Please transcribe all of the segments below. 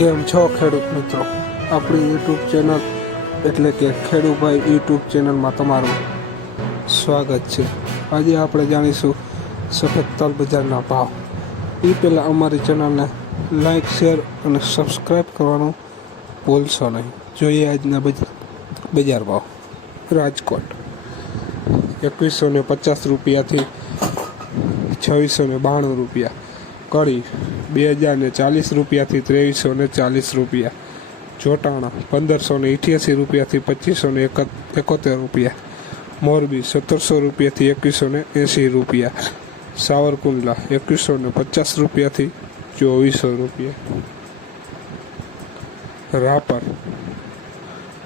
કેમ છો ખેડૂત મિત્રો? આપણી યુટ્યુબ ચેનલ એટલે કે ખેડૂભાઈ યુટ્યુબ ચેનલમાં તમારું સ્વાગત છે. આજે આપણે જાણીશું સફેદ તલ બજારના ભાવ. એ પહેલાં અમારી ચેનલને લાઈક, શેર અને સબસ્ક્રાઈબ કરવાનું ભૂલશો નહીં. જોઈએ આજના બજાર ભાવ. રાજકોટ 2150 રૂપિયાથી 2692 રૂપિયા. કડી 2040 રૂપિયાથી 2340 રૂપિયા. જોટાણા 1588 રૂપિયાથી 2571 રૂપિયા. મોરબી 1700 રૂપિયાથી 2180 રૂપિયા. સાવરકુંડલા 2150 રૂપિયાથી 2400 રૂપિયા. રાપર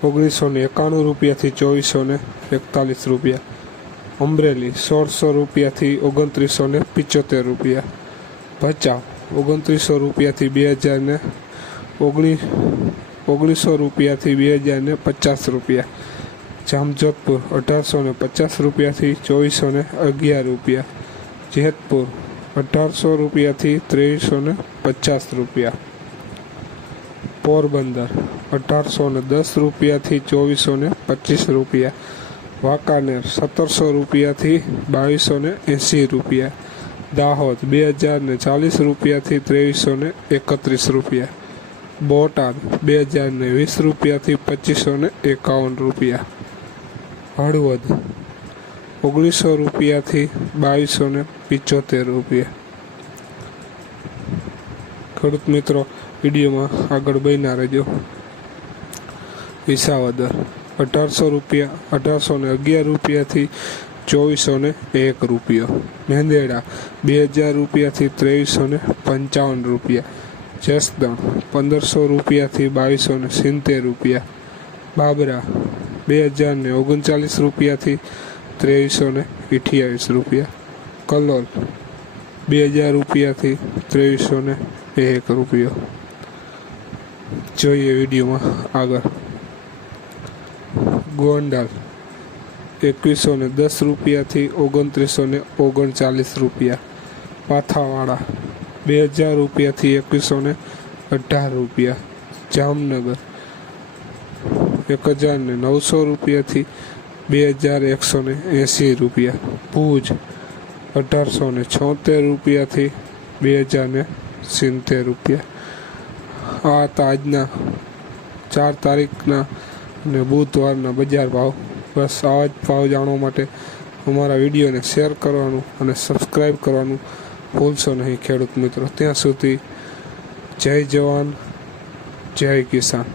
1991 રૂપિયાથી 2441 રૂપિયા. અમરેલી 1600 રૂપિયાથી 2975 રૂપિયા. ભચાઉ 2900 રૂપિયાથી 1900 રૂપિયાથી 2050 રૂપિયા. જામજોધપુર 1850 રૂપિયાથી 2411 રૂપિયા. જેતપુર 1800 રૂપિયાથી 2350 રૂપિયા. પોરબંદર 1810 રૂપિયાથી 2425 રૂપિયા. વાંકાનેર 1700 રૂપિયાથી 2280 રૂપિયા. દાહોદ 2040 રૂપિયાથી 2331 રૂપિયા. બોટાદ 2020 રૂપિયાથી 2551 રૂપિયા. હળવદ 1900 રૂપિયાથી 2275 રૂપિયા. ખેડૂત મિત્રો, વિડીયોમાં આગળ બન્યા રહેજો. વિસાવદર 1811 રૂપિયાથી 2401 રૂપિયો. મેંદેડા 2000 રૂપિયાથી 2355 રૂપિયા. જસદણ 1500 રૂપિયાથી 2270 રૂપિયા. બાબરા 2039 રૂપિયાથી 2328 રૂપિયા. કલોલ 2000 રૂપિયાથી 2301 રૂપિયો. જોઈએ વિડીયોમાં આગળ. ગોંડલ 2110 રૂપિયાથી 2939 રૂપિયા. પાથાવાડા 2000 રૂપિયાથી 2118 રૂપિયા. જામનગર 1900 રૂપિયાથી 2180 રૂપિયા. ભુજ 1876 રૂપિયાથી 2070 રૂપિયા. આ હતા આજના 4 તારીખના અને બુધવારના બજાર ભાવ. બસ આવા જ ભાવ જાણવા માટે અમારા વિડીયોને શેર કરવાનું અને સબસ્ક્રાઈબ કરવાનું ભૂલશો નહીં ખેડૂત મિત્રો. ત્યાં સુધી જય જવાન, જય કિસાન.